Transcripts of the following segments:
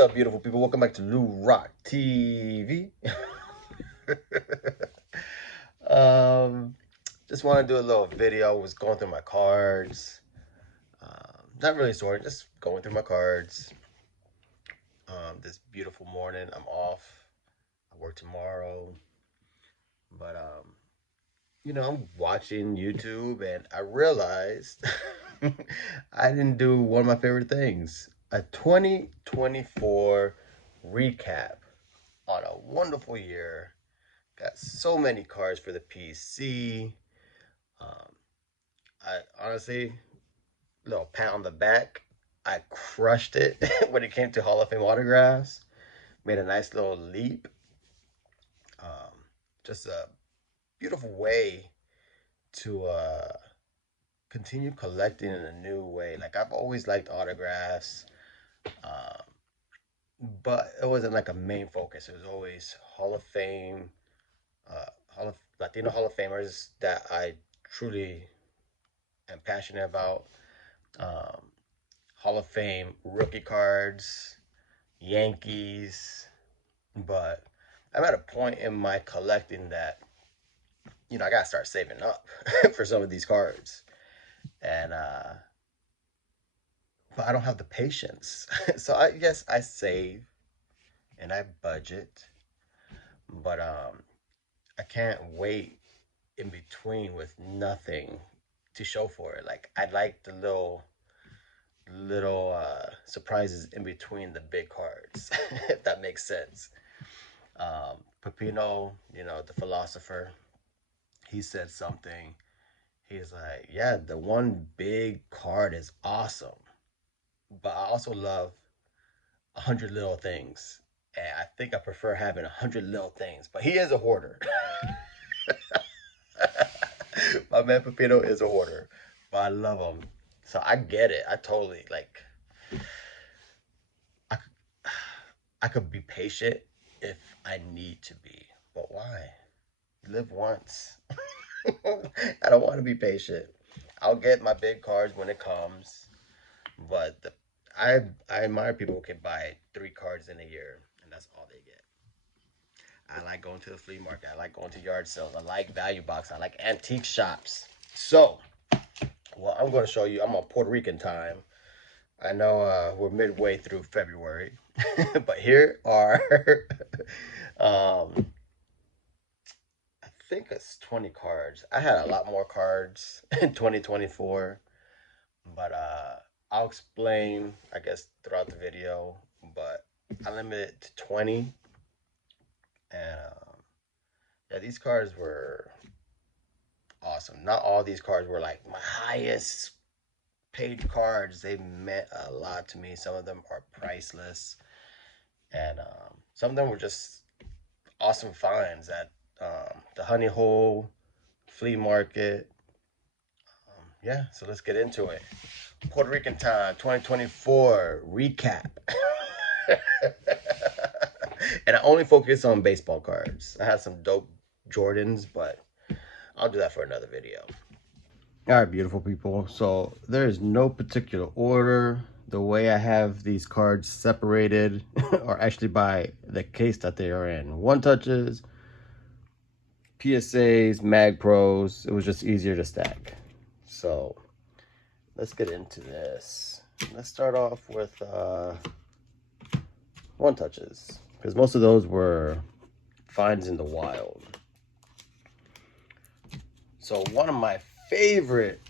up, beautiful people? Welcome back to Lou Rock TV. um, just want to do a little video. Was going through my cards. Not really sorting, just going through my cards. This beautiful morning, I'm off. I work tomorrow, but I'm watching YouTube, and I realized I didn't do one of my favorite things: a 2024 recap on a wonderful year. Got so many cards for the PC. Um, I honestly, little pat on the back. I crushed it when it came to Hall of Fame autographs. Made a nice little leap. Um, just a beautiful way to continue collecting in a new way. Like, I've always liked autographs, um, but it wasn't like a main focus. It was always Hall of Fame, Latino Hall of Famers that I truly am passionate about. Um, Hall of Fame rookie cards, Yankees, but I'm at a point in my collecting that I gotta start saving up for some of these cards, and but I don't have the patience. So I guess I save and I budget, but I can't wait in between with nothing to show for it. Like, I like the little surprises in between the big cards, if that makes sense. Pepino, the philosopher, he said something. He's like, yeah, the one big card is awesome, but I also love 100 little things. And I think I prefer having 100 little things. But he is a hoarder. My man Pepino is a hoarder, but I love him. So I get it. I totally like. I I could be patient if I need to be, but why? Live once. I don't want to be patient. I'll get my big cards when it comes, but I admire people who can buy 3 cards in a year, and that's all they get. I like going to the flea market. I like going to yard sales. I like value box. I like antique shops. So, well, I'm going to show you. I'm on Puerto Rican time. I know we're midway through February, but here are, um, I think it's 20 cards. I had a lot more cards in 2024, but I'll explain, I guess, throughout the video. But I limit it to 20, and yeah, these cards were awesome. Not all these cards were like my highest paid cards. They meant a lot to me. Some of them are priceless, and some of them were just awesome finds at the Honey Hole flea market. Yeah, so let's get into it. Puerto Rican Time 2024 recap. And I only focus on baseball cards. I had some dope Jordans, but I'll do that for another video. All right, beautiful people. So there is no particular order. The way I have these cards separated are actually by the case that they are in. One touches, PSAs, Mag Pros. It was just easier to stack. So let's get into this. Let's start off with one touches, because most of those were finds in the wild. So one of my favorite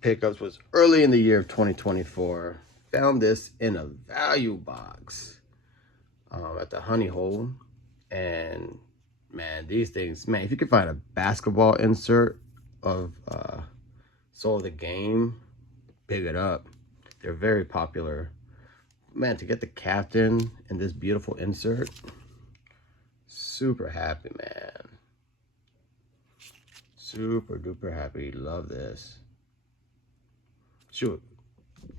pickups was early in the year of 2024. Found this in a value box at the Honey Hole, and man, these things, man, if you could find a basketball insert of Soul of the Game, big it up. They're very popular. Man, to get the captain and this beautiful insert, super happy, man. Super duper happy. Love this. Shoot,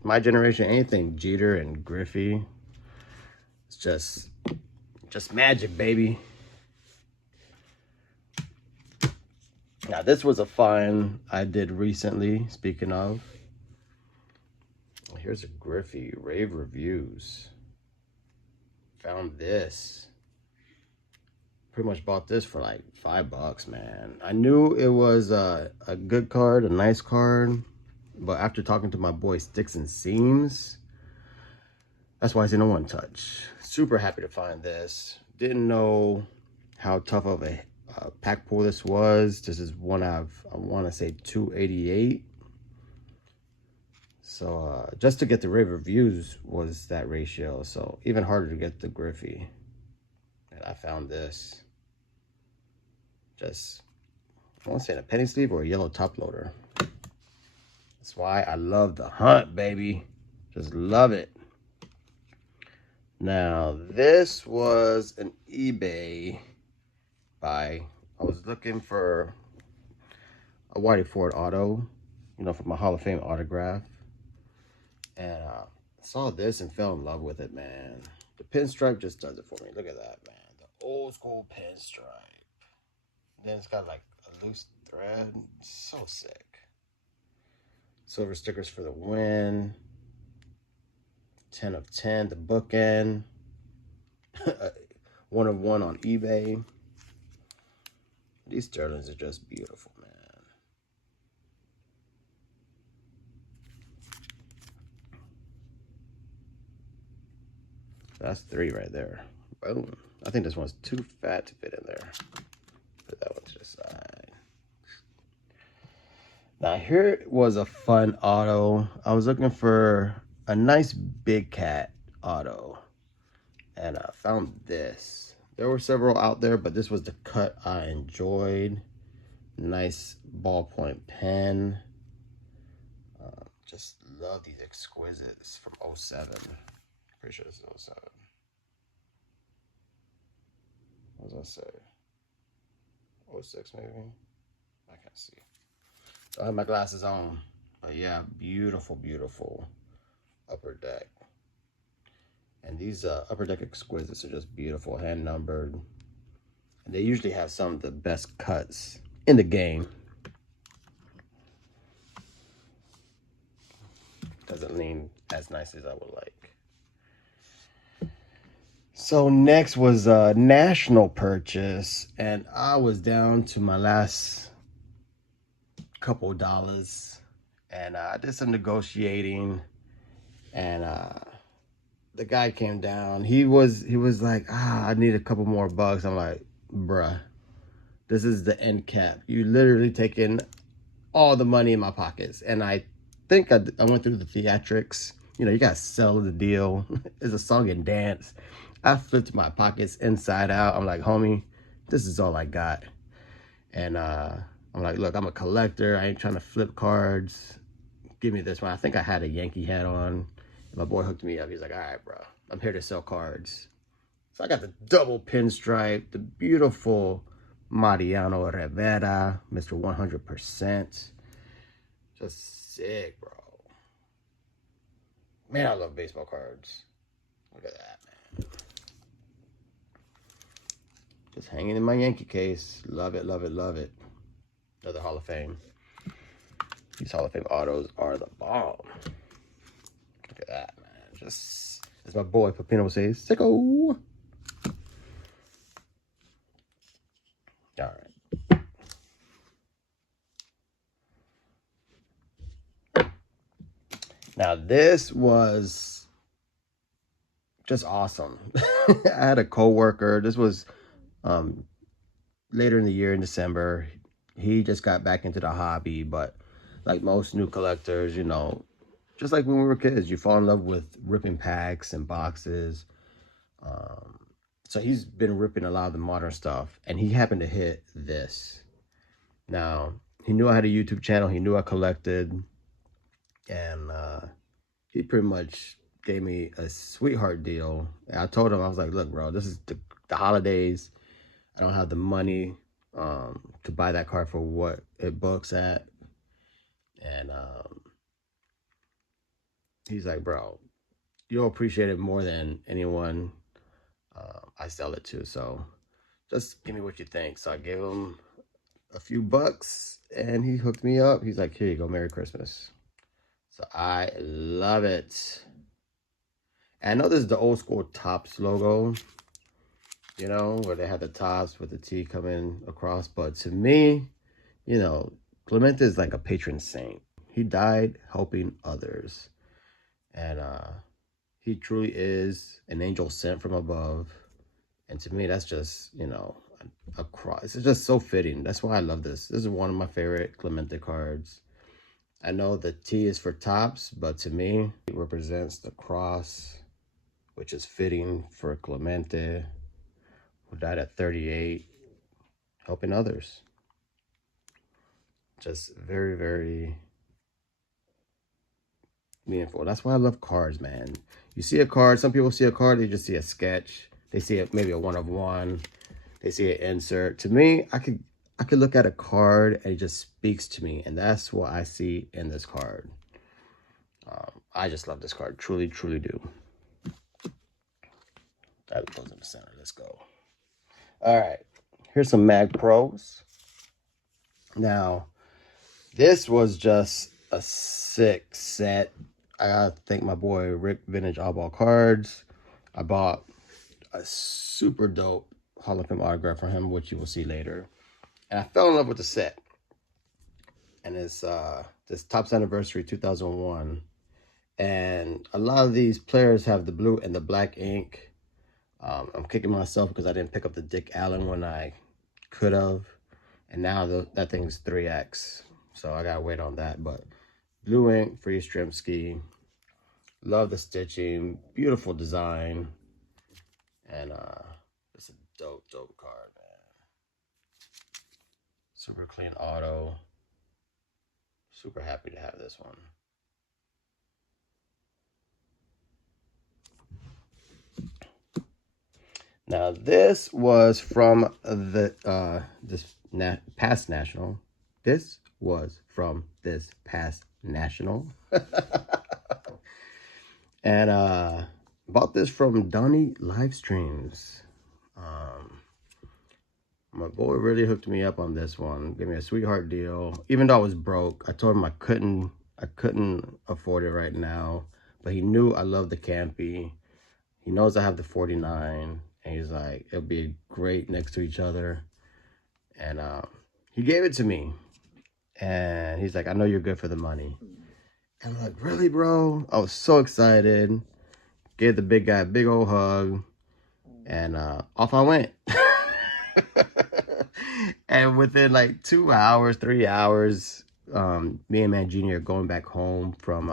my generation, anything Jeter and Griffey, it's just magic, baby. Now, this was a find I did recently, speaking of. Here's a Griffey, rave reviews. found this. Pretty much bought this for like $5, man. I knew it was a good card, a nice card, but after talking to my boy Sticks and Seams, that's why I said no one touch. Super happy to find this. Didn't know how tough of a pack pull this was. This is one I want to say 288. So just to get the rave reviews was that ratio. So even harder to get the Griffey. And I found this. Just, I want to say in a penny sleeve or a yellow top loader. That's why I love the hunt, baby. Just love it. Now, this was an eBay buy. I was looking for a Whitey Ford auto, you know, for my Hall of Fame autograph. And I saw this and fell in love with it, man. The pinstripe just does it for me. Look at that, man. The old school pinstripe. Then it's got like a loose thread. So sick. Silver stickers for the win. 10 of 10, the bookend. 1 of 1 on eBay. These Sterlings are just beautiful, man. That's 3 right there. Boom. I think this one's too fat to fit in there. Put that one to the side. Now here was a fun auto. I was looking for a nice big cat auto. And I found this. There were several out there, but this was the cut I enjoyed. Nice ballpoint pen. Just love these exquisites from 07. Pretty sure this is 07. What does that say? 06 maybe? I can't see. I have my glasses on. But yeah, beautiful, beautiful upper deck. And these upper deck exquisites are just beautiful, hand numbered. And they usually have some of the best cuts in the game. Doesn't lean as nice as I would like. So next was a national purchase, and I was down to my last couple dollars, and I did some negotiating, and the guy came down. He was like, I need a couple more bucks. I'm like, bruh, this is the end cap. You literally taking all the money in my pockets. And I think I went through the theatrics. You know, you gotta sell the deal. It's a song and dance. I flipped my pockets inside out. I'm like, homie, this is all I got. And I'm like, look, I'm a collector. I ain't trying to flip cards. Give me this one. I think I had a Yankee hat on. My boy hooked me up. He's like, all right, bro, I'm here to sell cards. So I got the double pinstripe, the beautiful Mariano Rivera, Mr. 100%. Just sick, bro. Man, I love baseball cards. Look at that, man. Just hanging in my Yankee case. Love it, love it, love it. Another Hall of Fame. These Hall of Fame autos are the bomb. Look at that, man. Just, as my boy Pepino would say, sicko. All right. Now this was just awesome. I had a coworker. This was later in the year in December. He just got back into the hobby, but like most new collectors, you know, just like when we were kids, you fall in love with ripping packs and boxes. So he's been ripping a lot of the modern stuff, and he happened to hit this. Now, he knew I had a YouTube channel. He knew I collected, and he pretty much gave me a sweetheart deal. And I told him, I was like, look, bro, this is the holidays. I don't have the money to buy that card for what it books at. And he's like, bro, you'll appreciate it more than anyone I sell it to. So just give me what you think. So I gave him a few bucks, and he hooked me up. He's like, here you go, Merry Christmas. So I love it. And I know this is the old school Topps logo, you know, where they had the Topps with the T coming across. But to me, you know, Clemente is like a patron saint. He died helping others. And he truly is an angel sent from above. And to me, that's just, you know, a cross. It's just so fitting. That's why I love this. This is one of my favorite Clemente cards. I know the T is for Topps, but to me, it represents the cross, which is fitting for Clemente, who died at 38, helping others. Just very, very meaningful. That's why I love cards, man. You see a card, some people see a card, they just see a sketch. They see it maybe a one of one. They see an insert. To me, I could look at a card and it just speaks to me, and that's what I see in this card. I just love this card, truly, truly do. That goes in the center. Let's go. All right, here's some Mag Pros. Now, this was just a sick set. I gotta thank my boy Rick Vintage Oddball Cards. I bought a super dope Hall of Fame autograph for him, which you will see later. And I fell in love with the set. And it's this Topps Anniversary 2001. And a lot of these players have the blue and the black ink. I'm kicking myself because I didn't pick up the Dick Allen when I could have. And now that thing's 3X. So I gotta wait on that. But blue ink for Yastrzemski. Love the stitching. Beautiful design. And it's a dope, dope card, man. Super clean auto. Super happy to have this one. Now this was from the past national. This was from this past national. And bought this from Donnie Livestreams. My boy really hooked me up on this one. Gave me a sweetheart deal. Even though I was broke, I told him I couldn't afford it right now. But he knew I loved the Campy. He knows I have the 49. And he's like, it'll be great next to each other. And he gave it to me. And he's like, I know you're good for the money. And I'm like, really, bro? I was so excited. Gave the big guy a big old hug. And off I went. And within like 2 hours, 3 hours, me and Mangini are going back home from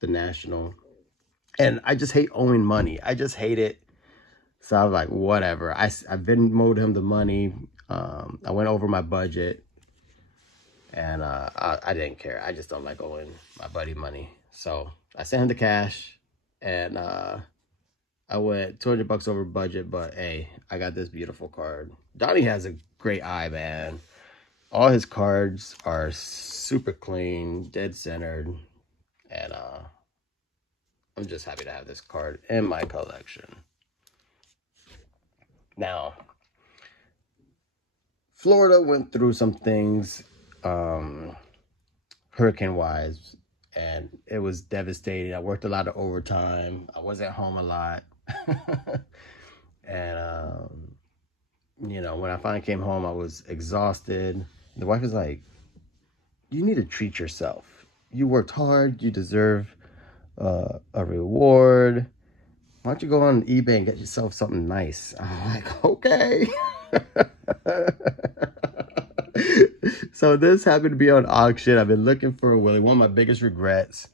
the National. And I just hate owing money. I just hate it. So I was like, whatever. I Venmo'd him the money. I went over my budget. And I didn't care. I just don't like owing my buddy money. So I sent him the cash. And I went $200 over budget. But hey, I got this beautiful card. Donnie has a great eye, man. All his cards are super clean, dead centered. And I'm just happy to have this card in my collection. Now, Florida went through some things hurricane-wise, and it was devastating. I worked a lot of overtime. I was at home a lot. And, you know, when I finally came home, I was exhausted. The wife was like, you need to treat yourself. You worked hard. You deserve a reward. Why don't you go on eBay and get yourself something nice? I'm like, okay. So this happened to be on auction. I've been looking for a Willie. One of my biggest regrets,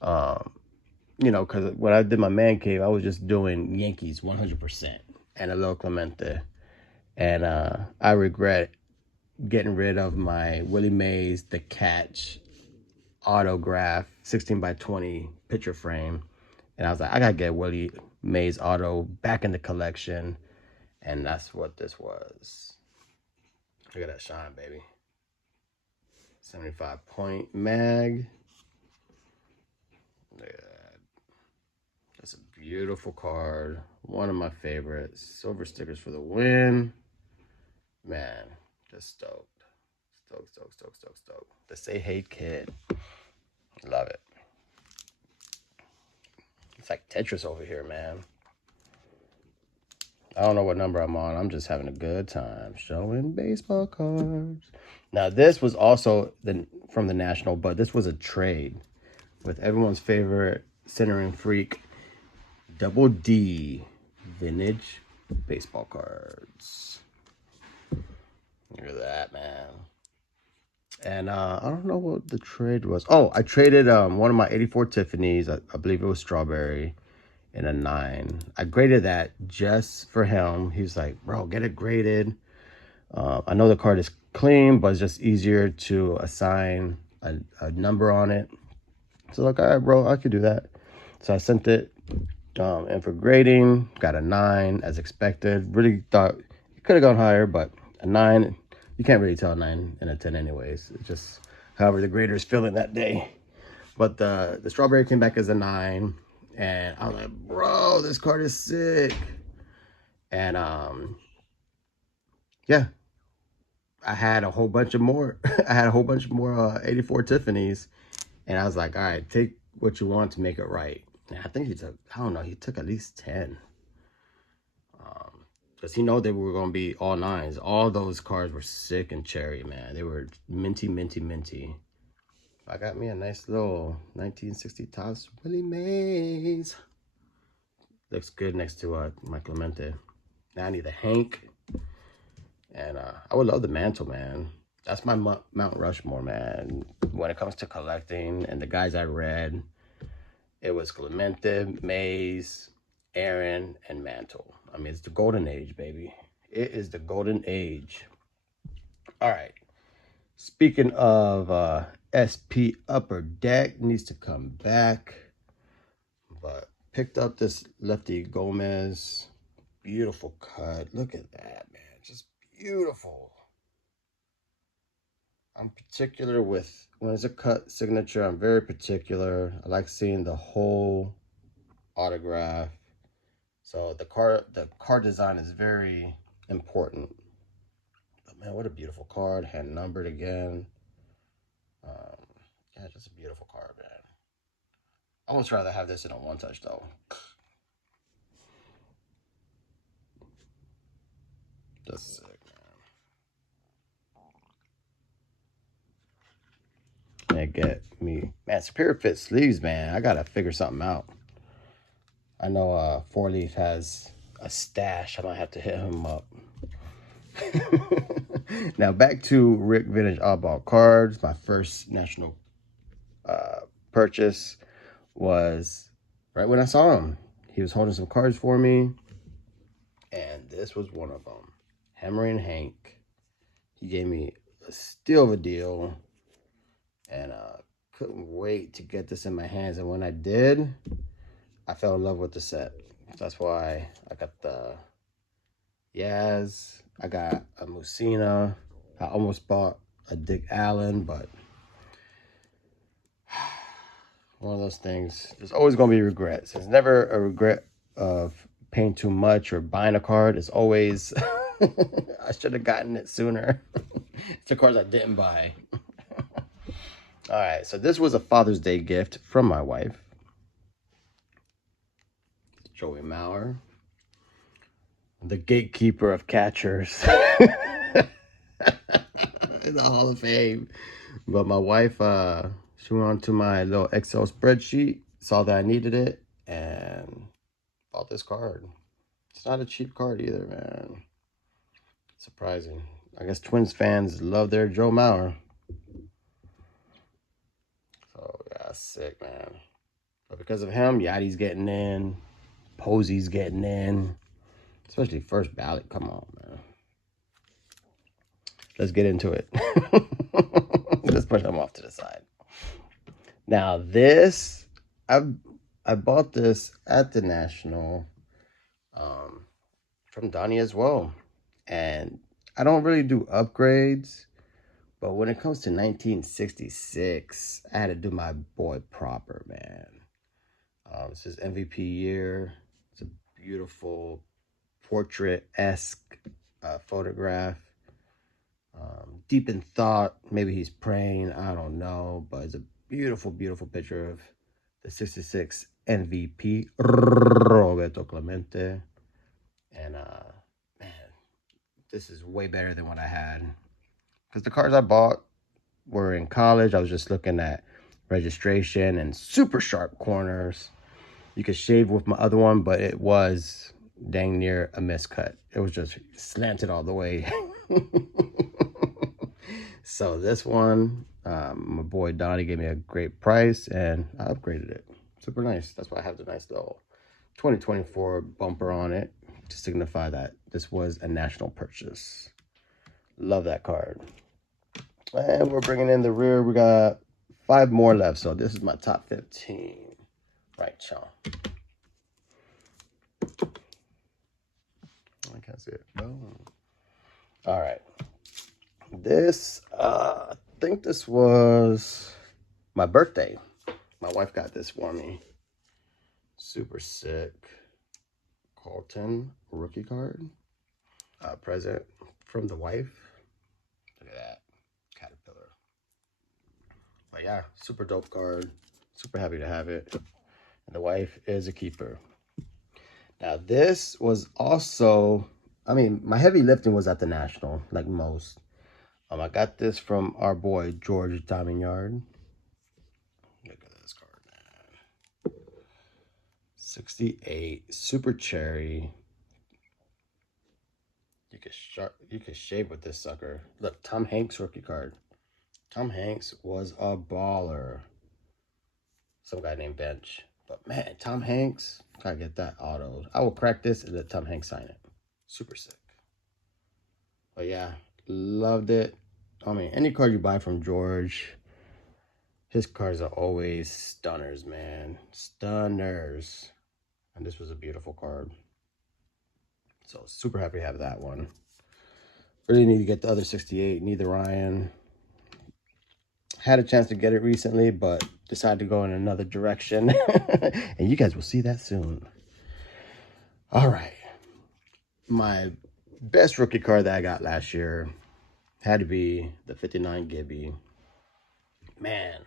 you know, because when I did my man cave, I was just doing Yankees 100% and a little Clemente. And I regret getting rid of my Willie Mays, the Catch autograph 16x20 picture frame. And I was like, I gotta get Willie Mays auto back in the collection. And that's what this was. Look at that shine, baby. 75 point mag. Look at that. That's a beautiful card. One of my favorites. Silver stickers for the win. Man, just stoked. Stoked. The Say Hey Kid. Love it. It's like Tetris over here, man. I don't know what number I'm on. I'm just having a good time showing baseball cards. Now, this was also from the National, but this was a trade with everyone's favorite centering freak, Double D vintage baseball cards. Look at that, man. And I don't know what the trade was. Oh, I traded one of my 84 Tiffany's. I believe it was strawberry in a 9. I graded that just for him. He was like, bro, get it graded. I know the card is clean, but it's just easier to assign a number on it. So like, all right, bro, I could do that. So I sent it in for grading. Got a 9 as expected. Really thought it could have gone higher, but a 9, you can't really tell a 9 and a 10 anyways. It's just however the grader is feeling that day. But the strawberry came back as a 9. And I was like, bro, this card is sick. And yeah, I had a whole bunch of more. I had a whole bunch more 84 Tiffany's. And I was like, all right, take what you want to make it right. And I think he took, I don't know, he took at least 10. Because he know they were going to be all 9s. All those cards were sick and cherry, man. They were minty, minty, minty. I got me a nice little 1960 Topps Willie Mays. Looks good next to my Clemente. Now I need the Hank. And I would love the Mantle, man. That's my Mount Rushmore, man. When it comes to collecting and the guys I read, it was Clemente, Mays, Aaron, and Mantle. I mean, it's the golden age, baby. It is the golden age. All right. Speaking of SP Upper Deck, needs to come back. But picked up this Lefty Gomez. Beautiful cut. Look at that, man. Just beautiful. I'm particular with, when it's a cut signature, I'm very particular. I like seeing the whole autograph. So the card design is very important. But man, what a beautiful card. Hand numbered again. Yeah, just a beautiful card, man. I almost rather have this in a one touch though. Just sick, man. Man, get me. Man, Superior Fit sleeves, man. I gotta figure something out. I know 4-Leaf has a stash. I might have to hit him up. Now back to Rick Vintage Oddball Cards. My first national purchase was right when I saw him. He was holding some cards for me, and this was one of them. Hammering Hank. He gave me a steal of a deal, and couldn't wait to get this in my hands. And when I did, I fell in love with the set. That's why I got the Yaz. I got a Musina. I almost bought a Dick Allen, but one of those things. There's always going to be regrets. There's never a regret of paying too much or buying a card. It's always, I should have gotten it sooner. It's the cards I didn't buy. All right, so this was a Father's Day gift from my wife. Joey Mauer, the gatekeeper of catchers in the Hall of Fame. But my wife, she went onto my little Excel spreadsheet, saw that I needed it, and bought this card. It's not a cheap card either, man. Surprising. I guess Twins fans love their Joe Mauer. So, yeah, sick, man. But because of him, Yachty's getting in. Posey's getting in. Especially first ballot. Come on, man. Let's get into it. Let's push them off to the side. Now, this, I bought this at the National from Donnie as well. And I don't really do upgrades. But when it comes to 1966, I had to do my boy proper, man. This is MVP year. It's a beautiful portrait-esque photograph. Deep in thought. Maybe he's praying. I don't know. But it's a beautiful, beautiful picture of the 66 MVP Roberto Clemente. And man, this is way better than what I had. Because the cars I bought were in college. I was just looking at registration and super sharp corners. You could shave with my other one, but it was dang near a miscut. It was just slanted all the way. So this one, my boy Donnie gave me a great price and I upgraded it. Super nice. That's why I have the nice little 2024 bumper on it to signify that this was a national purchase. Love that card. And we're bringing in the rear. We got 5 more left. So this is my top 15. Right, y'all. I can't see it. Oh. All right. This, I think this was my birthday. My wife got this for me. Super sick. Carlton rookie card. Present from the wife. Look at that. Caterpillar. But yeah, super dope card. Super happy to have it. And the wife is a keeper. Now this was also, I mean, my heavy lifting was at the National, like most. I got this from our boy George Yard. Look at this card, man. 68, super cherry. You could shave with this sucker. Look, Tom Hanks rookie card. Tom Hanks was a baller. Some guy named Bench. But man, Tom Hanks, gotta get that autoed. I will crack this and let Tom Hanks sign it. Super sick. But yeah, loved it. I mean, any card you buy from George, his cards are always stunners, man. Stunners. And this was a beautiful card. So super happy to have that one. Really need to get the other 68, neither Ryan. Had a chance to get it recently, but decided to go in another direction. And you guys will see that soon. All right. My best rookie card that I got last year had to be the 59 Gibby. Man.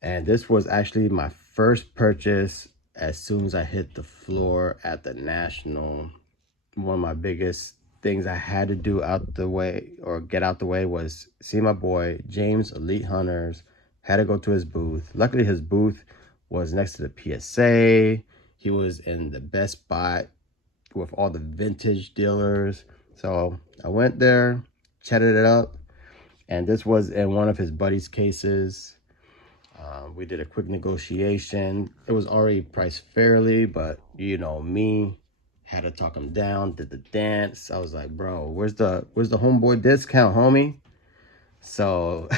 And this was actually my first purchase as soon as I hit the floor at the National. One of my biggest things I had to do out the way or get out the way was see my boy James Elite Hunters. Had to go to his booth. Luckily his booth was next to the PSA. He was in the best spot with all the vintage dealers. So I went there, chatted it up, and this was in one of his buddy's cases. We did a quick negotiation. It was already priced fairly, but you know me, had to talk him down, did the dance. I was like, bro, where's the homeboy discount, homie? So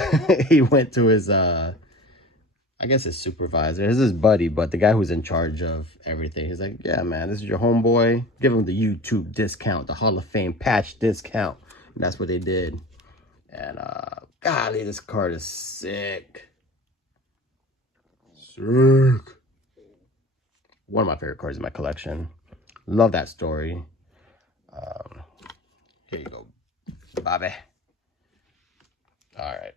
he went to his I guess his supervisor. This is his buddy, but the guy who's in charge of everything. He's like, yeah, man, this is your homeboy. Give him the YouTube discount, the Hall of Fame patch discount. And that's what they did. And golly, this card is sick. Sick. One of my favorite cards in my collection. Love that story. Here you go, Bobby. All right.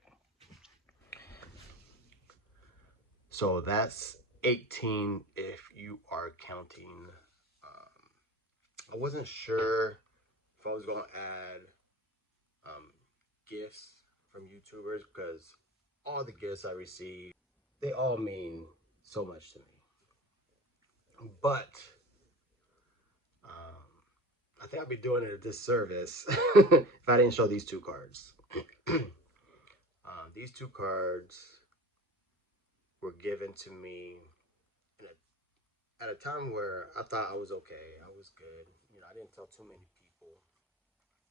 So that's 18 if you are counting. I wasn't sure if I was going to add gifts from YouTubers because all the gifts I receive, they all mean so much to me. But I think I'd be doing it a disservice if I didn't show these two cards. These two cards were given to me at a time where I thought I was okay. I was good. You know, I didn't tell too many people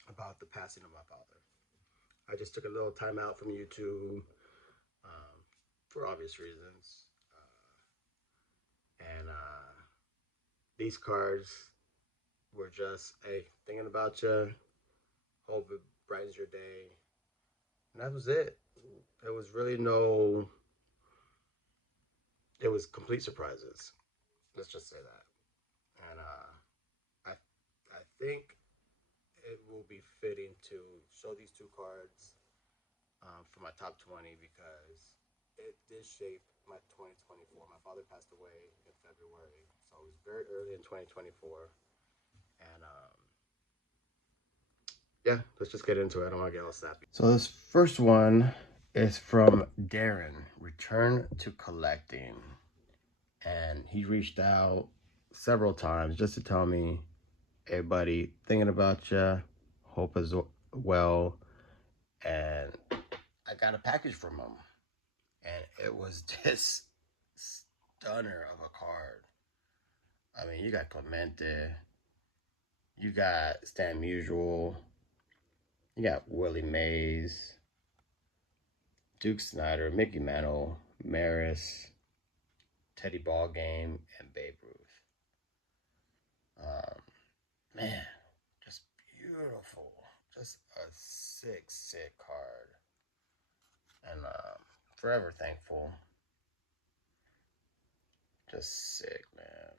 about the passing of my father. I just took a little time out from YouTube for obvious reasons. And these cards were just, hey, thinking about you. Hope it brightens your day. And that was it. There was really no, it was complete surprises. Let's just say that. And I think it will be fitting to show these two cards for my top 20 because it did shape my 2024. My father passed away in February, so it was very early in 2024. And yeah, let's just get into it. I don't want to get all snappy. So this first one is from Darren, Return to Collecting. And he reached out several times just to tell me, hey buddy, thinking about you, hope as well. And I got a package from him. And it was this stunner of a card. I mean, you got Clemente, you got Stan Musial, you got Willie Mays, Duke Snyder, Mickey Mantle, Maris, Teddy Ballgame, and Babe Ruth. Man, just beautiful. Just a sick, sick card. And forever thankful. Just sick, man.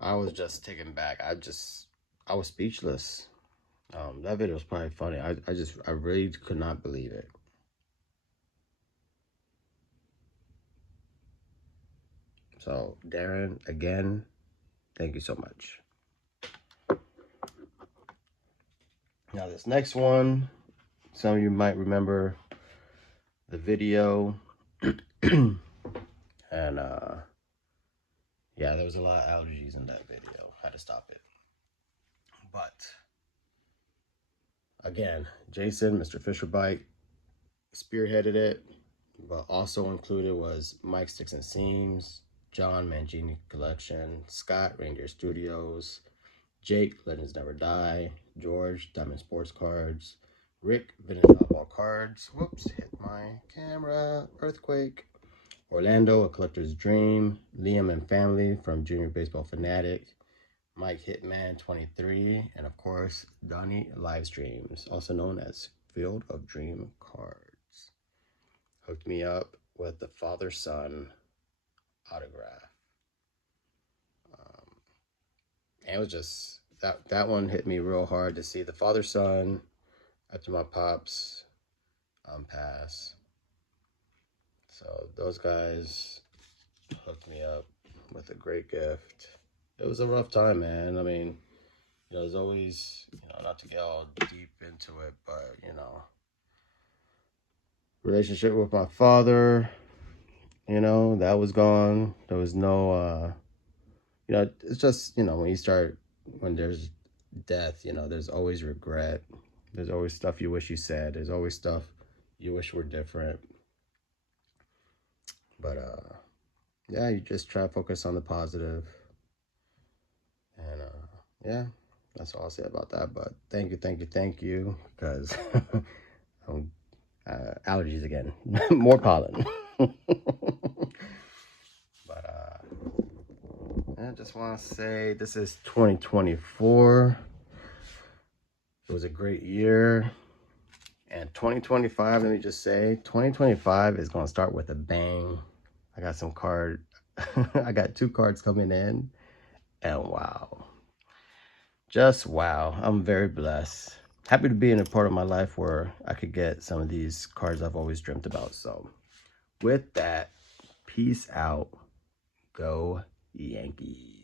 I was just taken back. I was speechless. That video was probably funny. I really could not believe it. So, Darren, again, thank you so much. Now, this next one, some of you might remember the video. And, yeah, there was a lot of allergies in that video. Had to stop it. But, again, Jason, Mr. Fisherbite, spearheaded it. But also included was Mike Sticks and Seams, John Mangini Collection, Scott Reindeer Studios, Jake Legends Never Die, George Diamond Sports Cards, Rick Vintage Oddball Cards, whoops, hit my camera, Earthquake, Orlando A Collector's Dream, Liam and Family from Junior Baseball Fanatic, Mike Hitman 23, and of course Donnie Livestreams, also known as Field of Dream Cards. Hooked me up with the father-son autograph. And it was just, that one hit me real hard to see the father-son after my pops pass. So those guys hooked me up with a great gift. It was a rough time, man. I mean, you know, there's always, you know, not to get all deep into it, but, you know, relationship with my father, you know, that was gone. There was no, you know, it's just, you know, when there's death, you know, there's always regret. There's always stuff you wish you said. There's always stuff you wish were different. But, yeah, you just try to focus on the positive. And, yeah, that's all I'll say about that. But thank you, because allergies again. More pollen. But, I just want to say this is 2024. It was a great year. And 2025, let me just say, 2025 is going to start with a bang. I got some I got 2 cards coming in. And wow. Just wow. I'm very blessed. Happy to be in a part of my life where I could get some of these cards I've always dreamt about. So with that, peace out. Go Yankees.